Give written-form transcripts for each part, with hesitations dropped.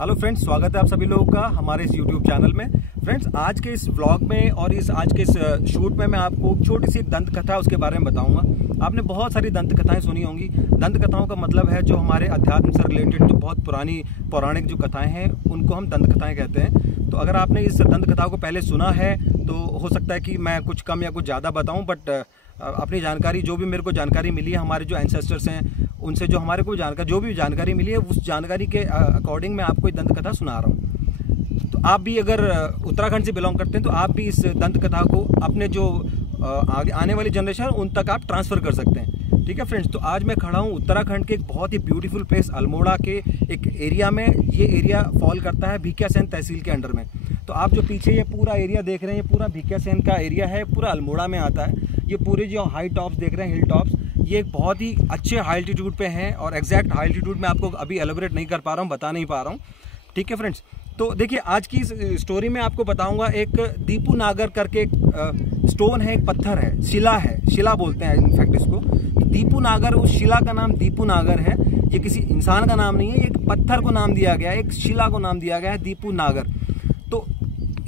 Hello friends, स्वागत है आप सभी लोगों का हमारे इस यूट्यूब चैनल में। फ्रेंड्स, आज के इस व्लॉग में और आज के इस शूट में मैं आपको छोटी सी दंत कथा उसके बारे में बताऊंगा। आपने बहुत सारी दंत कथाएं सुनी होंगी। दंत कथाओं का मतलब है जो हमारे अध्यात्म से रिलेटेड जो बहुत पुरानी पौराणिक जो कथाएं हैं उनको हम दंत कथाएं कहते हैं। तो अगर आपने इस दंत कथाओं को पहले सुना है तो हो सकता है कि मैं कुछ कम या कुछ ज़्यादा बताऊँ, बट अपनी जानकारी जो भी मेरे को जानकारी मिली है हमारे जो एंसेस्टर्स हैं उनसे जो हमारे को जो भी जानकारी मिली है उस जानकारी के अकॉर्डिंग मैं आपको दंत कथा सुना रहा हूँ। तो आप भी अगर उत्तराखंड से बिलोंग करते हैं तो आप भी इस दंत कथा को अपने जो आगे आने वाली जनरेशन उन तक आप ट्रांसफ़र कर सकते हैं। ठीक है फ्रेंड्स, तो आज मैं खड़ा हूँ उत्तराखंड के एक बहुत ही ब्यूटीफुल प्लेस अल्मोड़ा के एक एरिया में। ये एरिया फॉल करता है भिकियासैन तहसील के अंडर में। तो आप जो पीछे ये पूरा एरिया देख रहे हैं ये पूरा भिकियासैन का एरिया है, पूरा अल्मोड़ा में आता है। ये पूरे जो हाई टॉप्स देख रहे हैं, हिल टॉप्स, ये एक बहुत ही अच्छे हाई एल्टीट्यूड पे हैं और एग्जैक्ट हाई एल्टीट्यूड मैं आपको अभी एलोबरेट नहीं कर पा रहा हूँ, बता नहीं पा रहा हूँ। ठीक है फ्रेंड्स, तो देखिए आज की स्टोरी में आपको बताऊंगा। एक दीपू नागर करके एक स्टोन है, एक पत्थर है, शिला है, शिला बोलते हैं इनफैक्ट इसको। दीपू नागर, उस शिला का नाम दीपू नागर है। ये किसी इंसान का नाम नहीं है, एक पत्थर को नाम दिया गया है, एक शिला को नाम दिया गया है दीपू नागर। तो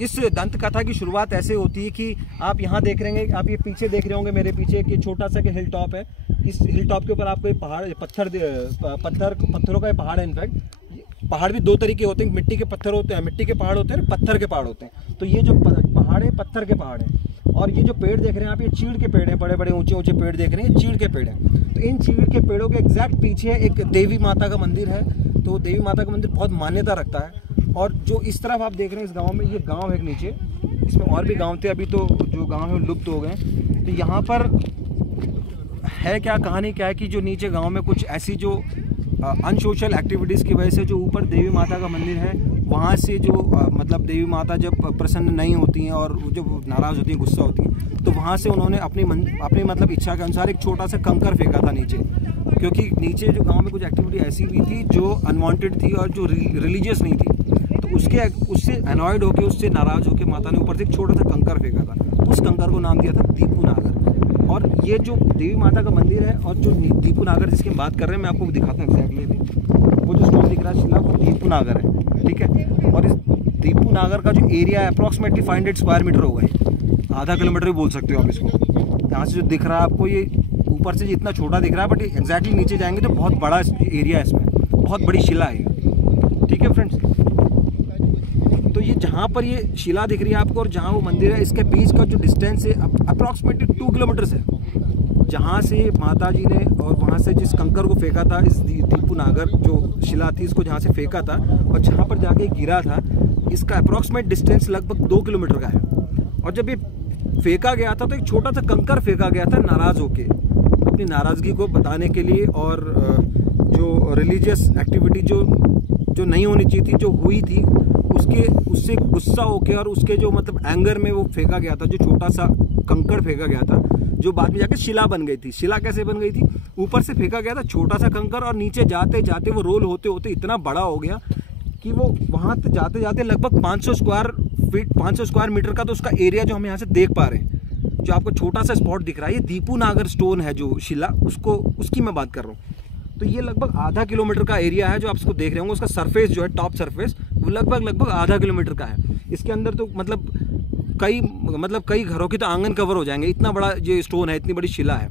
इस दंत कथा की शुरुआत ऐसे होती है कि आप यहाँ देख रहे हैं, आप ये पीछे देख रहे होंगे मेरे पीछे कि छोटा सा हिल टॉप है। इस हिल टॉप के ऊपर आपको एक पहाड़ पत्थरों का पहाड़ है। इनफैक्ट पहाड़ भी दो तरीके होते हैं, मिट्टी के पत्थर होते हैं, मिट्टी के पहाड़ होते हैं, पत्थर के पहाड़ होते हैं। तो ये जो पहाड़ है पत्थर के पहाड़ है। और ये जो पेड़ देख रहे हैं आप, ये चीड़ के पेड़ हैं, बड़े बड़े ऊंचे ऊंचे पेड़ देख रहे हैं, ये चीड़ के पेड़ हैं। तो इन चीड़ के पेड़ों के एग्जैक्ट पीछे एक देवी माता का मंदिर है। तो देवी माता का मंदिर बहुत मान्यता रखता है। और जो इस तरफ आप देख रहे हैं इस गांव में, ये गांव है नीचे, इसमें और भी गांव थे, अभी तो जो गांव है लुप्त हो गए। तो यहाँ पर है क्या, कहानी क्या है कि जो नीचे गांव में कुछ ऐसी जो अनसोशल एक्टिविटीज़ की वजह से जो ऊपर देवी माता का मंदिर है वहाँ से जो मतलब देवी माता जब प्रसन्न नहीं होती हैं और जब नाराज़ होती हैं, गुस्सा होती हैं, तो वहाँ से उन्होंने अपनी मतलब इच्छा के अनुसार एक छोटा सा कंकर फेंका था नीचे। क्योंकि नीचे जो गांव में कुछ एक्टिविटी ऐसी भी थी जो अनवांटेड थी और जो रिलीजियस नहीं थी, तो उससे अनॉयड होकर, उससे नाराज़ होकर माता ने ऊपर से एक छोटा सा कंकर फेंका था। उस कंकर को नाम दिया था दीपू नागर। और ये जो देवी माता का मंदिर है और जो दीपू नागर जिसकी हम बात कर रहे हैं, मैं आपको दिखाता हूँ एक्जैक्टली अभी। वो जो स्टोन दिख रहा है शिला, वो दीपू नागर है। ठीक है, और इस दीपू नागर का जो एरिया है अप्रॉक्सीमेटली 500 स्क्वायर मीटर होगा, आधा किलोमीटर भी बोल सकते हो आप इसको। यहाँ से जो दिख रहा है आपको, ये ऊपर से इतना छोटा दिख रहा है, बट एग्जैक्टली नीचे जाएंगे तो बहुत बड़ा एरिया है, इसमें बहुत बड़ी शिला है। ठीक है फ्रेंड्स, तो ये जहाँ पर ये शिला दिख रही है आपको और जहाँ वो मंदिर है, इसके बीच का जो डिस्टेंस है अप्रॉक्सीमेटली 2 किलोमीटर्स है। जहाँ से माता जी ने और वहाँ से जिस कंकर को फेंका था, इस दीपू नागर जो शिला थी, इसको जहाँ से फेंका था और जहाँ पर जाके गिरा था, इसका अप्रॉक्सीमेट डिस्टेंस लगभग 2 किलोमीटर का है। और जब ये फेंका गया था तो एक छोटा सा कंकर फेंका गया था नाराज़ होके, अपनी नाराज़गी को बताने के लिए। और जो रिलीजियस एक्टिविटी जो नहीं होनी चाहिए थी, जो हुई थी, उससे गुस्सा होके और उसके जो मतलब एंगर में वो फेंका गया था, जो छोटा सा कंकड़ फेंका गया था, जो बाद में जाके शिला बन गई थी। शिला कैसे बन गई थी? ऊपर से फेंका गया था छोटा सा कंकड़ और नीचे जाते जाते वो रोल होते होते इतना बड़ा हो गया कि वो वहाँ तक जाते जाते लगभग 500 स्क्वायर मीटर का तो उसका एरिया जो हम यहाँ से देख पा रहे हैं, जो आपको छोटा सा स्पॉट दिख रहा है, ये दीपू नागर स्टोन है जो शिला, उसकी मैं बात कर रहा हूँ। तो ये लगभग आधा किलोमीटर का एरिया है जो आप इसको देख रहे होंगे। उसका सरफेस जो है, टॉप सरफेस, वो लगभग आधा किलोमीटर का है। इसके अंदर तो मतलब कई घरों के तो आंगन कवर हो जाएंगे, इतना बड़ा ये स्टोन है, इतनी बड़ी शिला है।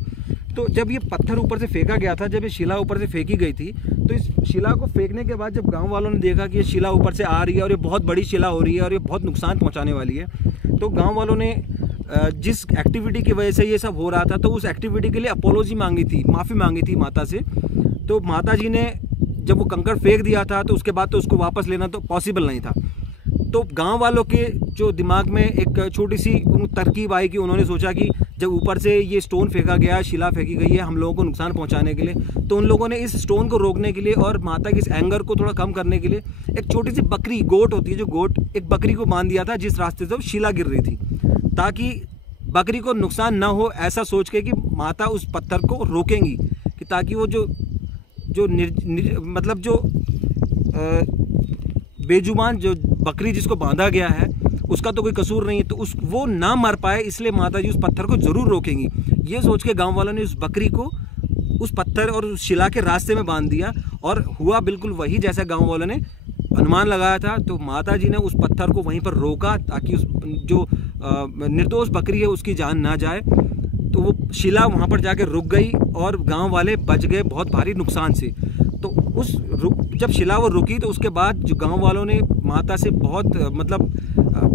तो जब ये पत्थर ऊपर से फेंका गया था, जब ये शिला ऊपर से फेंकी गई थी, तो इस शिला को फेंकने के बाद जब गांव वालों ने देखा कि ये शिला ऊपर से आ रही है और ये बहुत बड़ी शिला हो रही है और ये बहुत नुकसान पहुंचाने वाली है, तो गांव वालों ने जिस एक्टिविटी की वजह से ये सब हो रहा था, तो उस एक्टिविटी के लिए अपोलॉजी मांगी थी, माफ़ी मांगी थी माता से। तो माता जी ने जब वो कंकड़ फेंक दिया था तो उसके बाद तो उसको वापस लेना तो पॉसिबल नहीं था। तो गांव वालों के जो दिमाग में एक छोटी सी तरकीब आई कि उन्होंने सोचा कि जब ऊपर से ये स्टोन फेंका गया, शिला फेंकी गई है हम लोगों को नुकसान पहुंचाने के लिए, तो उन लोगों ने इस स्टोन को रोकने के लिए और माता के इस एंगर को थोड़ा कम करने के लिए एक छोटी सी बकरी, गोट होती है जो गोट, एक बकरी को बांध दिया था जिस रास्ते से शिला गिर रही थी, ताकि बकरी को नुकसान ना हो, ऐसा सोच के कि माता उस पत्थर को रोकेंगी कि ताकि वो जो बेजुबान जो बकरी जिसको बांधा गया है उसका तो कोई कसूर नहीं है, तो वो ना मर पाए, इसलिए माता जी उस पत्थर को जरूर रोकेंगी। ये सोच के गांव वालों ने उस बकरी को उस पत्थर और उस शिला के रास्ते में बांध दिया और हुआ बिल्कुल वही जैसा गांव वालों ने अनुमान लगाया था, तो माता जी ने उस पत्थर को वहीं पर रोका ताकि उस जो निर्दोष बकरी है उसकी जान ना जाए। तो वो शिला वहाँ पर जाके रुक गई और गांव वाले बच गए बहुत भारी नुकसान से। तो जब शिला वो रुकी तो उसके बाद जो गांव वालों ने माता से बहुत मतलब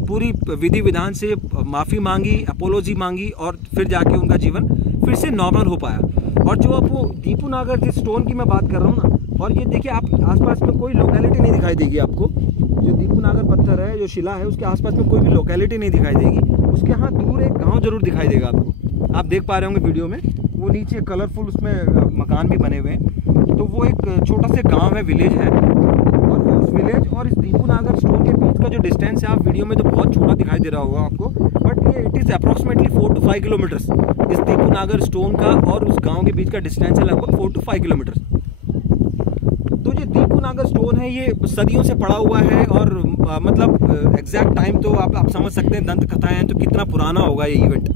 पूरी विधि विधान से माफ़ी मांगी, अपोलॉजी मांगी और फिर जाके उनका जीवन फिर से नॉर्मल हो पाया। और जो अब वो दीपू नागर जिस स्टोन की मैं बात कर रहा हूँ ना, और ये देखिए आप आसपास में कोई लोकेलिटी नहीं दिखाई देगी आपको। जो दीपू नागर पत्थर है, जो शिला है, उसके आसपास में कोई भी लोकेलिटी नहीं दिखाई देगी। उसके यहाँ दूर एक गाँव जरूर दिखाई देगा आपको। आप देख पा रहे होंगे वीडियो में, वो नीचे कलरफुल उसमें मकान भी बने हुए हैं। तो वो एक छोटा सा गाँव है, विलेज है। और वो उस विलेज और इस दीपू नागर स्टोन के बीच का जो डिस्टेंस है, आप वीडियो में तो बहुत छोटा दिखाई दे रहा होगा आपको, बट ये it is approximately 4 to 5 kilometres. इस दीपू नागर स्टोन का और उस गांव के बीच का डिस्टेंस है लगभग 4 to 5 किलोमीटर्स। तो जो दीपू नागर स्टोन है ये सदियों से पड़ा हुआ है और मतलब एग्जैक्ट टाइम तो आप समझ सकते हैं, दंत कथाएं हैं तो कितना पुराना होगा ये इवेंट।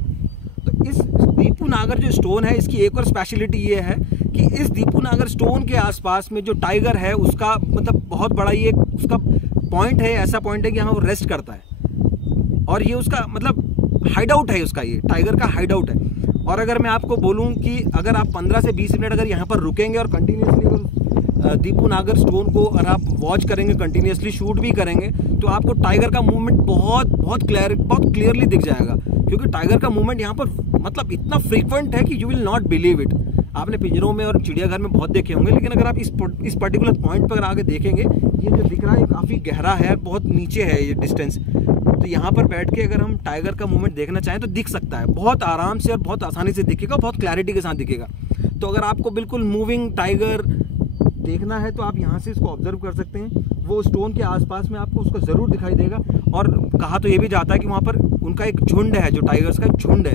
तो इस दीपू नागर जो स्टोन है, इसकी एक और स्पेशलिटी ये है कि इस दीपू नागर स्टोन के आसपास में जो टाइगर है उसका मतलब बहुत बड़ा ये उसका पॉइंट है, ऐसा पॉइंट है कि यहाँ वो रेस्ट करता है। और ये उसका मतलब हाइड आउट है, उसका ये टाइगर का हाइड आउट है। और अगर मैं आपको बोलूं कि अगर आप 15 से 20 मिनट अगर यहाँ पर रुकेंगे और कंटिन्यूसली अगर दीपू नागर स्टोन को अगर आप वॉच करेंगे, कंटिन्यूसली शूट भी करेंगे, तो आपको टाइगर का मूवमेंट बहुत क्लियरली दिख जाएगा। क्योंकि टाइगर का मूवमेंट यहाँ पर मतलब इतना फ्रीक्वेंट है कि you will not believe it. आपने पिंजरों में और चिड़ियाघर में बहुत देखे होंगे, लेकिन अगर आप इस पर्टिकुलर पॉइंट पर आगे देखेंगे, ये जो दिख रहा है काफ़ी गहरा है, बहुत नीचे है ये डिस्टेंस। तो यहाँ पर बैठ के अगर हम टाइगर का मूवमेंट देखना चाहें तो दिख सकता है, बहुत आराम से और बहुत आसानी से दिखेगा, बहुत क्लैरिटी के साथ दिखेगा। तो अगर आपको बिल्कुल मूविंग टाइगर देखना है तो आप यहाँ से इसको ऑब्जर्व कर सकते हैं। वो स्टोन के आसपास में आपको उसको ज़रूर दिखाई देगा। और कहा तो ये भी जाता है कि वहाँ पर उनका एक झुंड है, जो टाइगर्स का एक झुंड है।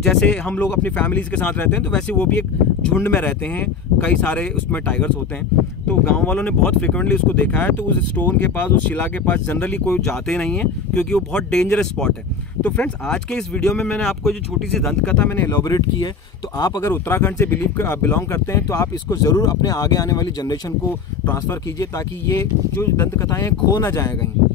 जैसे हम लोग अपनी फैमिलीज के साथ रहते हैं तो वैसे वो भी एक झुंड में रहते हैं, कई सारे उसमें टाइगर्स होते हैं। तो गांव वालों ने बहुत फ्रिक्वेंटली उसको देखा है। तो उस स्टोन के पास, उस शिला के पास जनरली कोई जाते नहीं है, क्योंकि वो बहुत डेंजरस स्पॉट है। तो फ्रेंड्स, आज के इस वीडियो में मैंने आपको जो छोटी सी दंत कथा मैंने एलोबरेट की है, तो आप अगर उत्तराखंड से बिलोंग करते हैं तो आप इसको ज़रूर अपने आगे आने वाली जनरेशन को ट्रांसफ़र कीजिए, ताकि ये जो दंत कथाएँ हैं खो ना जाए कहीं।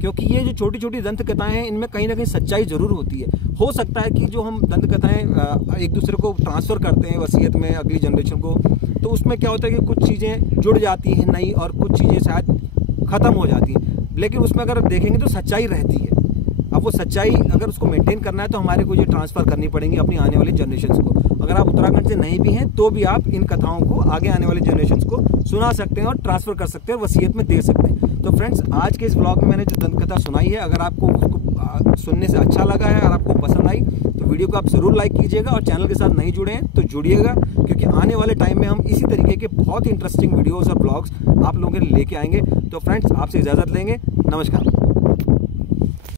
क्योंकि ये जो छोटी छोटी दंत कथाएं हैं, इनमें कहीं ना कहीं सच्चाई जरूर होती है। हो सकता है कि जो हम दंत कथाएं एक दूसरे को ट्रांसफ़र करते हैं वसीयत में अगली जनरेशन को, तो उसमें क्या होता है कि कुछ चीज़ें जुड़ जाती हैं नई और कुछ चीज़ें शायद ख़त्म हो जाती हैं, लेकिन उसमें अगर देखेंगे तो सच्चाई रहती है। अब वो सच्चाई अगर उसको मेंटेन करना है तो हमारे को ये ट्रांसफ़र करनी पड़ेंगी अपनी आने वाली जनरेशन को। अगर आप उत्तराखंड से नहीं भी हैं तो भी आप इन कथाओं को आगे आने वाली जनरेशन को सुना सकते हैं और ट्रांसफ़र कर सकते हैं, वसीयत में दे सकते हैं। तो फ्रेंड्स, आज के इस व्लॉग में मैंने जो दंत कथा सुनाई है, अगर आपको उसको सुनने से अच्छा लगा है और आपको पसंद आई तो वीडियो को आप ज़रूर लाइक कीजिएगा। और चैनल के साथ नहीं जुड़े हैं तो जुड़िएगा, क्योंकि आने वाले टाइम में हम इसी तरीके के बहुत इंटरेस्टिंग वीडियोज़ और ब्लॉग्स आप लोगों के लिए लेके आएंगे। तो फ्रेंड्स, आपसे इजाज़त लेंगे। नमस्कार।